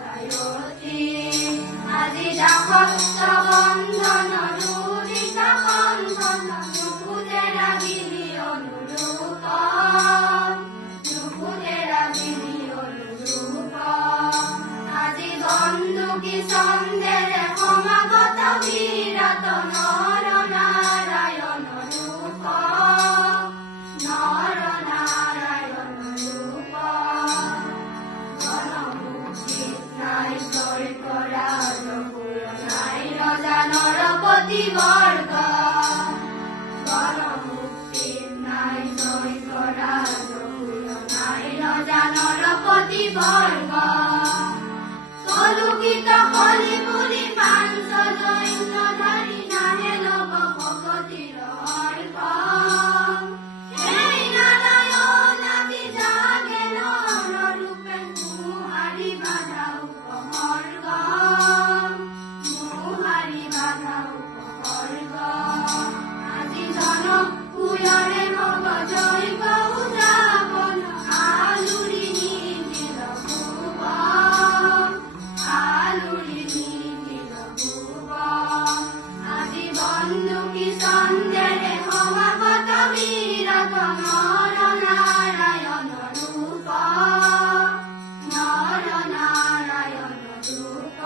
গায়ত্ৰী আজি দাসত্ব বন্ধন ৰুদিত কণ্ঠন নুপুতে ৰাগিনী অনুৰূপ নুপুতে ৰাগিনী অনুৰূপ আজি বন্দুকি ছন্দেৰে সমাগত বিৰত নৰ নাৰায়ণ ৰূপ নৰ নাৰায়ণ ৰূপ গণমুক্তিত নাই জয় কৰা নাই ৰজা নৰপতি বৰ্গ গণমুক্তিত নাই জয় কৰা নাই ৰজা নৰপতি বৰ্গ কলুষিত কলি পুলি পাঞ্চ জৈন ধাৰি নাহে নব ভকতিৰ অৰ্ঘ সেই নাৰায়ণ আদি জাগে নৰ ৰূপে মুহাৰি বাধা উপসৰ্গ মুহাৰি বাধা উপসৰ্গ আজি জনকুলৰে ভগ জৈব উদাপন আলুৰি নিদিল ভুৱ আলুৰি নিদিল ভুৱ আজি বন্দুকি ছন্দেৰে সমাগত বিৰত নৰ নাৰায়ণ ৰূপ নৰ নাৰায়ণ ৰূপ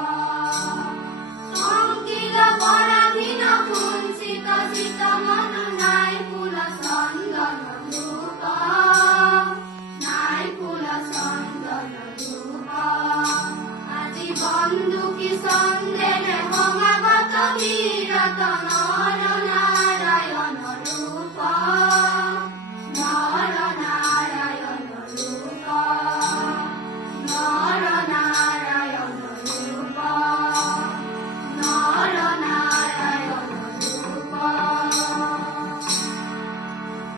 সংকিত পৰাধীন কুঞ্চিত চিত মন নাই ফুল চন্দন ধূপ নাই ফুল চন্দন ধূপ আজি বন্দুকি ছন্দেৰে সমাগত